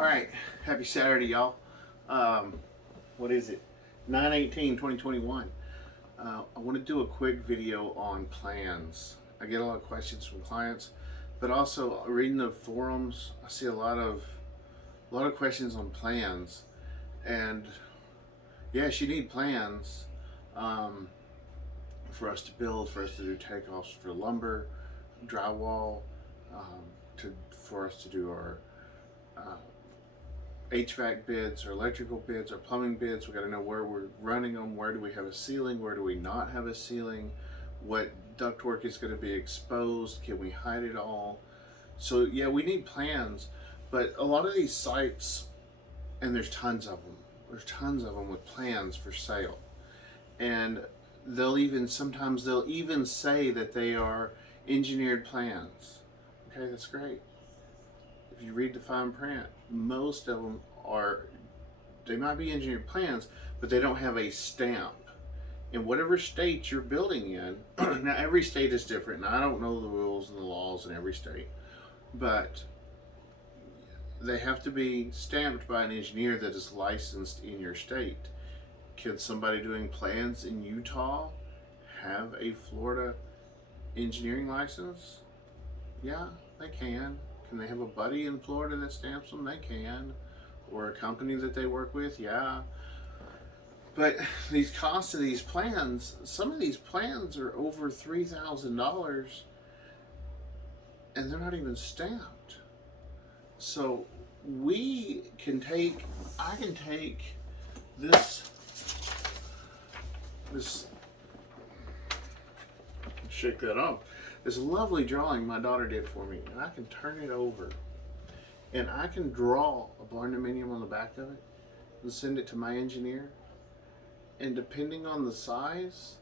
All right, happy Saturday, y'all. Um, what is it? 9/18/2021. I want to do a quick video on plans. I get a lot of questions from clients, but also reading the forums, I see a lot of questions on plans. And yes, you need plans um, for us to build, for us to do takeoffs for lumber, drywall, um, for us to do our uh, HVAC bids or electrical bids or plumbing bids. We got to know where we're running them. Where do we have a ceiling? Where do we not have a ceiling? What ductwork is going to be exposed? Can we hide it all? So yeah, we need plans. But a lot of these sites, and there's tons of them. There's tons of them with plans for sale, and they'll even say that they are engineered plans. Okay, that's great. If you read the fine print, most of them are, they might be engineered plans, but they don't have a stamp. In whatever state you're building in, now every state is different, and I don't know the rules and the laws in every state, but they have to be stamped by an engineer that is licensed in your state. Can somebody doing plans in Utah have a Florida engineering license? Yeah, they can. Can they have a buddy in Florida that stamps them? They can. Or a company that they work with? Yeah. But these costs of these plans, some of these plans are over $3,000 and they're not even stamped. So I can take this, shake that off. This lovely drawing my daughter did for me, and I can turn it over and I can draw a barndominium on the back of it and send it to my engineer. And depending on the size,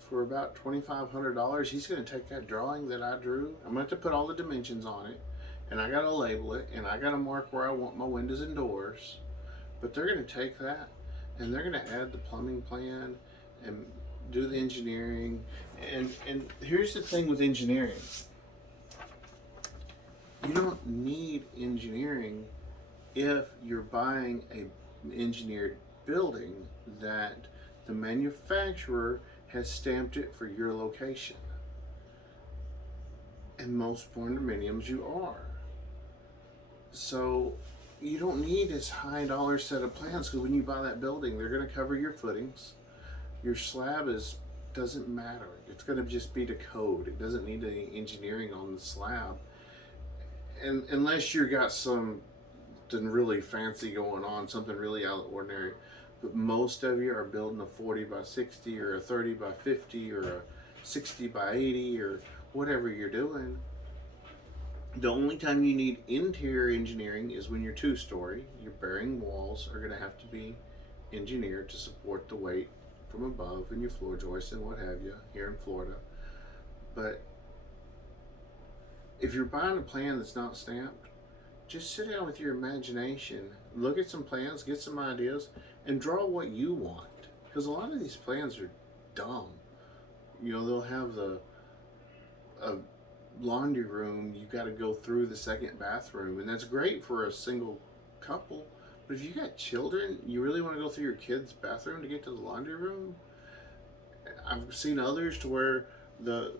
for about $2,500, he's going to take that drawing that I drew. I'm going to have to put all the dimensions on it, and I got to label it, and I got to mark where I want my windows and doors. But they're going to take that and they're going to add the plumbing plan and do the engineering. And here's the thing with engineering. You don't need engineering if you're buying an engineered building that the manufacturer has stamped it for your location. And most barndominiums you are. So you don't need this high dollar set of plans, because when you buy that building, they're going to cover your footings. Your slab doesn't matter. It's going to just be to code. It doesn't need any engineering on the slab. And unless you got something really fancy going on, something really out of the ordinary. But most of you are building a 40 by 60 or a 30 by 50 or a 60 by 80 or whatever you're doing. The only time you need interior engineering is when you're two-story. Your bearing walls are going to have to be engineered to support the weight from above and your floor joists and what have you here in Florida. But if you're buying a plan that's not stamped, just sit down with your imagination, look at some plans, get some ideas, and draw what you want. Because a lot of these plans are dumb. You know, they'll have a laundry room, you got to go through the second bathroom, and that's great for a single couple. But if you got children, you really want to go through your kid's bathroom to get to the laundry room? I've seen others to where the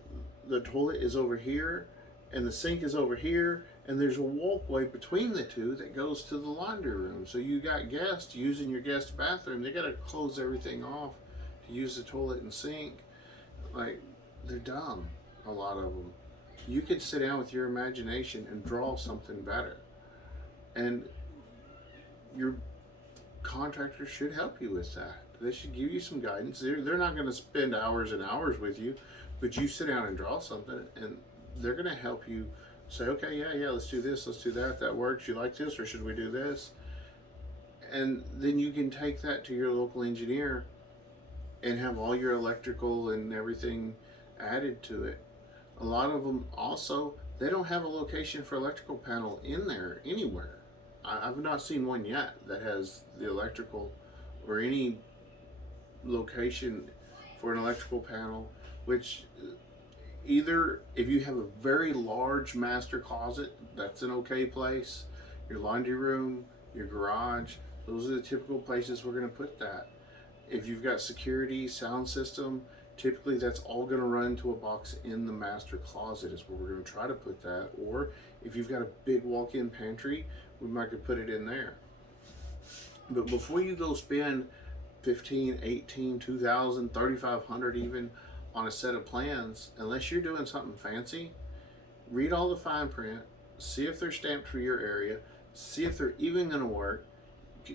toilet is over here and the sink is over here, and there's a walkway between the two that goes to the laundry room. So you got guests using your guest bathroom, they got to close everything off to use the toilet and sink. Like, they're dumb, a lot of them. You could sit down with your imagination and draw something better. And your contractor should help you with that. They should give you some guidance. They're not going to spend hours and hours with you, but you sit down and draw something, and they're going to help you say, okay, yeah, let's do this, let's do that, that works, you like this, or should we do this? And then you can take that to your local engineer and have all your electrical and everything added to it. A lot of them also, they don't have a location for electrical panel in there anywhere. I've not seen one yet that has the electrical or any location for an electrical panel, which either if you have a very large master closet, that's an okay place. your laundry room, your garage. Those are the typical places we're going to put that. If you've got security, sound system, typically that's all going to run to a box in the master closet is where we're going to try to put that. Or if you've got a big walk-in pantry, we might could put it in there. But before you go spend 15, 18, 2,000, 3,500 even on a set of plans, unless you're doing something fancy, read all the fine print, see if they're stamped for your area, see if they're even going to work.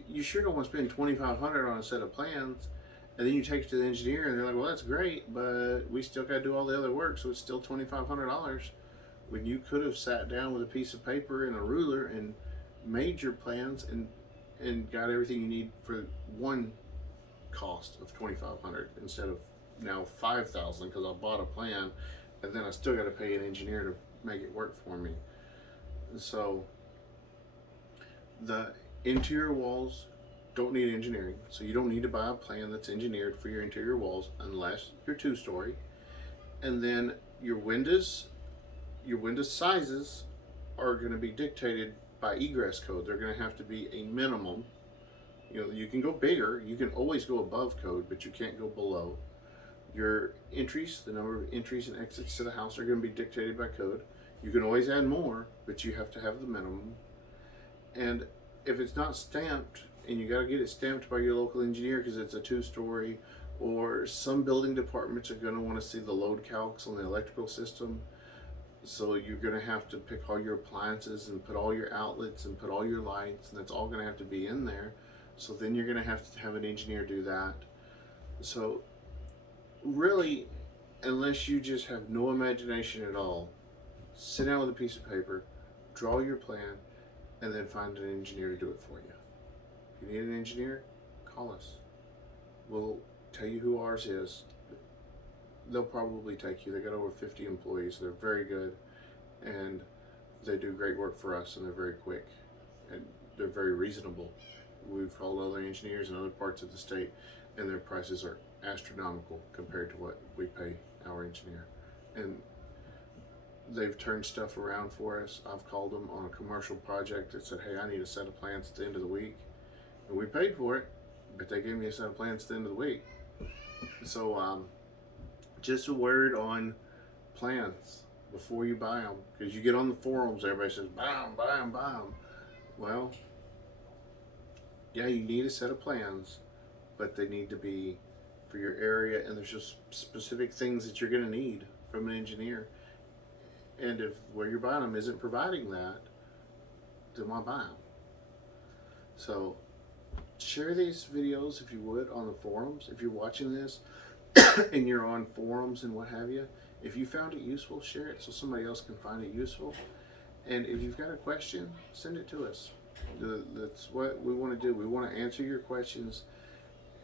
You sure don't want to spend 2,500 on a set of plans, and then you take it to the engineer and they're like, well, that's great, but we still got to do all the other work, so it's still $2,500, when you could have sat down with a piece of paper and a ruler and made your plans and got everything you need for one cost of 2,500 instead of now 5,000 because I bought a plan and then I still got to pay an engineer to make it work for me. So the interior walls don't need engineering, so you don't need to buy a plan that's engineered for your interior walls unless you're two-story. And then your windows sizes are going to be dictated by egress code. They're going to have to be a minimum. You know, you can go bigger, you can always go above code, but you can't go below. Your entries, the number of entries and exits to the house, are going to be dictated by code. You can always add more, but you have to have the minimum. And if it's not stamped, and you got to get it stamped by your local engineer because it's a two-story, or some building departments are going to want to see the load calcs on the electrical system. So you're going to have to pick all your appliances and put all your outlets and put all your lights, and that's all going to have to be in there. So then you're going to have an engineer do that. So really, unless you just have no imagination at all, sit down with a piece of paper, draw your plan, and then find an engineer to do it for you. If you need an engineer, call us. We'll tell you who ours is. They'll probably take you. They got over 50 employees. They're very good, and they do great work for us, and they're very quick, and they're very reasonable. We've called other engineers in other parts of the state, and their prices are astronomical compared to what we pay our engineer. And they've turned stuff around for us. I've called them on a commercial project that said, hey, I need a set of plans at the end of the week. And we paid for it, but they gave me a set of plans at the end of the week. So just a word on plans before you buy them, because you get on the forums, everybody says, buy them, buy them, buy them. Well, yeah, you need a set of plans, but they need to be for your area, and there's just specific things that you're going to need from an engineer. And if where you're buying them isn't providing that, then why buy them? So share these videos, if you would, on the forums. If you're watching this and you're on forums and what have you, if you found it useful, share it so somebody else can find it useful. And if you've got a question, send it to us. That's what we want to do. We want to answer your questions.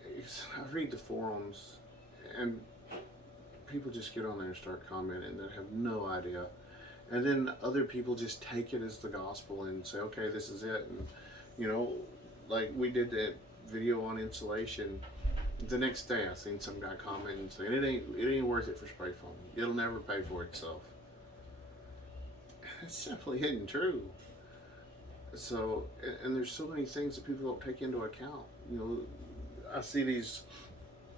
I read the forums, and people just get on there and start commenting that have no idea. And then other people just take it as the gospel and say, okay, this is it. And, you know, like we did that video on insulation. The next day I seen some guy comment and saying, it ain't worth it for spray foam. It'll never pay for itself. That's simply isn't true. So, and there's so many things that people don't take into account. You know, I see these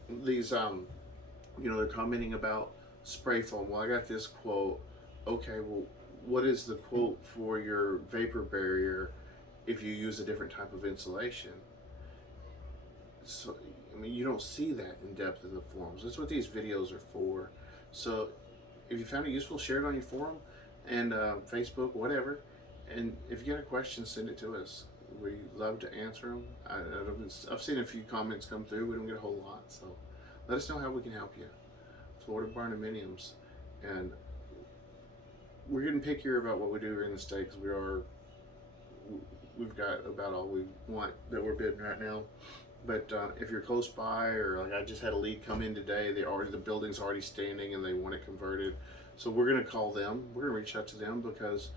you know, they're commenting about spray foam. Well, I got this quote. Okay, well, what is the quote for your vapor barrier if you use a different type of insulation? So, I mean, you don't see that in depth in the forums. That's what these videos are for. So, if you found it useful, share it on your forum and Facebook, whatever. And if you got a question, send it to us. We love to answer them. I've seen a few comments come through. We don't get a whole lot, so let us know how we can help you. Florida Barnuminiums, and we're getting pickier about what we do here in the state because we've got about all we want that we're bidding right now. But if you're close by, or like I just had a lead come in today, the building's already standing and they want it converted. So we're gonna call them. We're gonna reach out to them because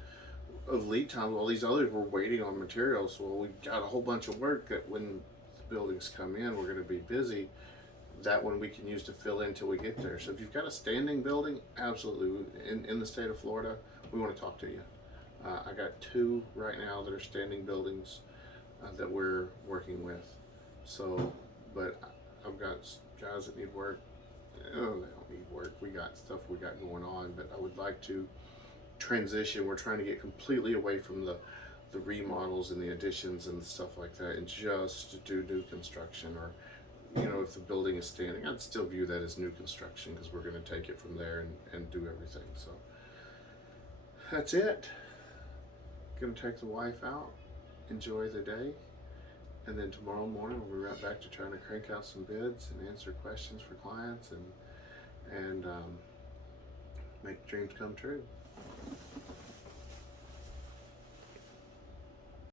of lead time. All these others were waiting on materials. Well, we got a whole bunch of work that when the buildings come in, we're gonna be busy. That one we can use to fill in till we get there. So if you've got a standing building, absolutely, in the state of Florida, we want to talk to you. I got 2 right now that are standing buildings that we're working with. So, but I've got guys that need work. Oh, they don't need work. We got stuff we got going on, but I would like to transition. We're trying to get completely away from the remodels and the additions and stuff like that, and just do new construction. Or, if the building is standing, I'd still view that as new construction because we're going to take it from there and do everything. So that's it. Gonna take the wife out, enjoy the day, and then tomorrow morning we'll be right back to trying to crank out some bids and answer questions for clients and make dreams come true.